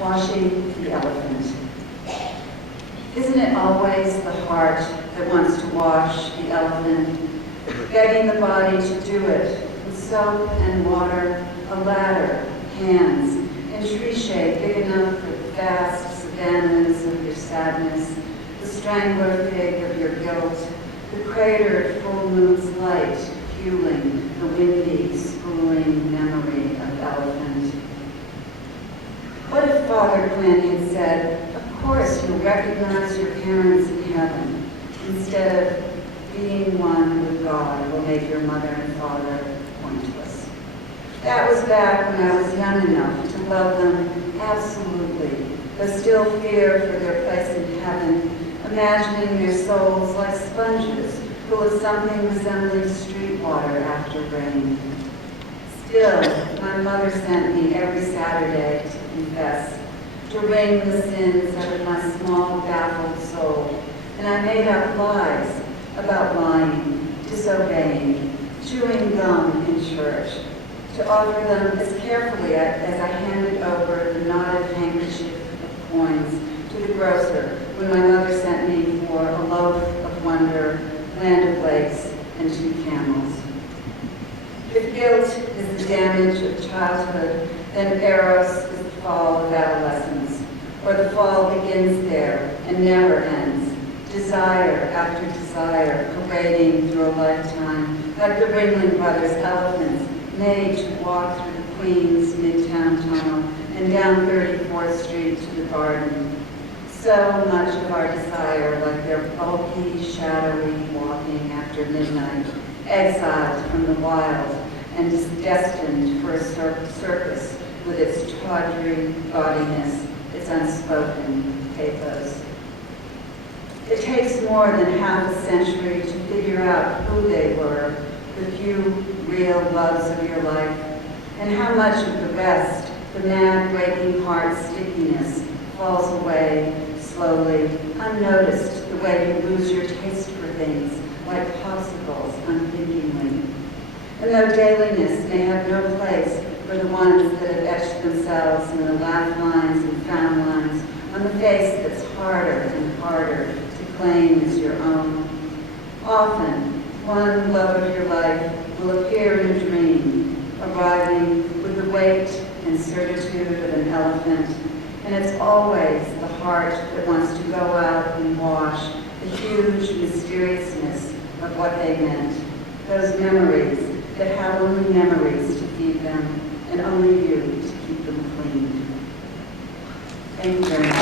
Washing the elephant. Isn't it always the heart that wants to wash the elephant, begging the body to do it with soap and water, a ladder, hands, and tree shade big enough for the vast savannas of your sadness, the strangler fig of your guilt, the cratered full moon's light fueling the windy, spooling memory of elephant. What if Father Quinn had said, of course you'll recognize your parents in heaven, instead of being one with God will make your mother and father pointless. That was back when I was young enough to love them absolutely, but still fear for their place in heaven, imagining their souls like sponges full of something resembling street water after rain. Still, my mother sent me every Saturday to confess, to wring the sins out of my small, baffled soul, and I made up lies about lying, disobeying, chewing gum in church, to offer them as carefully as I handed over the knotted handkerchief of coins to the grocer when my mother sent me for a loaf of wonder, land of lakes, and 2 camels. If guilt is the damage of childhood, then Eros is the fall of adolescence, or the fall begins there and never ends, desire after desire parading through a lifetime, like the Ringling Brothers' elephants made to walk through the Queens Midtown Tunnel and down 34th Street to the Garden. So much of our desire, like their bulky, shadowy walking after midnight, exiled from the wild and destined for a circus with its tawdry gaudiness, its unspoken pathos. It takes more than half a century to figure out who they were, the few real loves of your life, and how much of the rest, the mad, breaking heart stickiness, falls away slowly, unnoticed, the way you lose your taste for things, like popsicles, unthinkingly. And though dailiness may have no place for the ones that have etched themselves in the laugh lines and frown lines on the face that's harder and harder to claim as your own, often one love of your life will appear in a dream, arriving with the weight and certitude of an elephant, and it's always the heart that wants to go out and wash the huge mysteriousness of what they meant, those memories that have only memories to feed them and only you to keep them clean. Thank you very much.